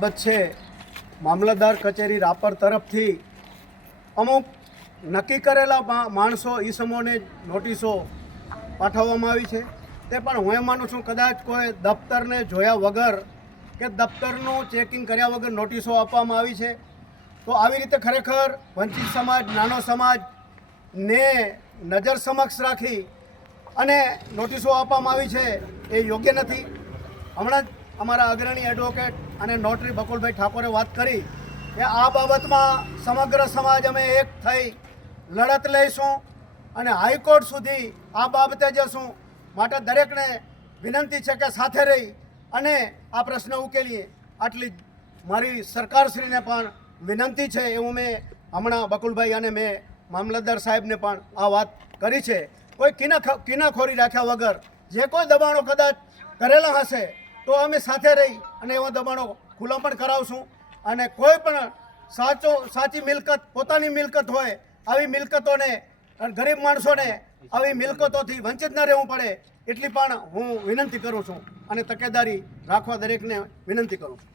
બાબત છે મામલતદાર કચેરી રાપર તરફથી અમુક નક્કી કરેલા માણસો ઈસમોને નોટિસો પાઠવવામાં આવી છે. તે પણ હું એમ માનું છું કદાચ કોઈ દફતરને જોયા વગર કે દફતરનું ચેકિંગ કર્યા વગર નોટિસો આપવામાં આવી છે. તો આવી રીતે ખરેખર વંચિત સમાજ, નાનો સમાજને નજર સમક્ષ રાખી અને નોટિસો આપવામાં આવી છે એ યોગ્ય નથી. હમણાં જ અમારા અગ્રણી એડવોકેટ અને નોટરી બકુલભાઈ ઠાકોરે વાત કરી કે આ બાબતમાં સમગ્ર સમાજ અમે એક થઈ લડત લઈશું અને હાઈકોર્ટ સુધી આ બાબતે જશું. માટે દરેકને વિનંતી છે કે સાથે રહી અને આ પ્રશ્ન ઉકેલીએ. આટલી મારી સરકારશ્રીને પણ વિનંતી છે. એવું મેં હમણાં બકુલભાઈ અને મેં મામલતદાર સાહેબને પણ આ વાત કરી છે. કોઈ કિનાખોરી રાખ્યા વગર જે કોઈ દબાણો કદાચ કરેલા હશે તો અમે સાથે રહી અને એવા દબાણો ખુલ્લા પણ કરાવશું. અને કોઈ પણ સાચી મિલકત, પોતાની મિલકત હોય, આવી મિલકતોને ગરીબ માણસોને આવી મિલકતોથી વંચિત ન રહેવું પડે એટલી પણ હું વિનંતી કરું છું અને તકેદારી રાખવા દરેકને વિનંતી કરું છું.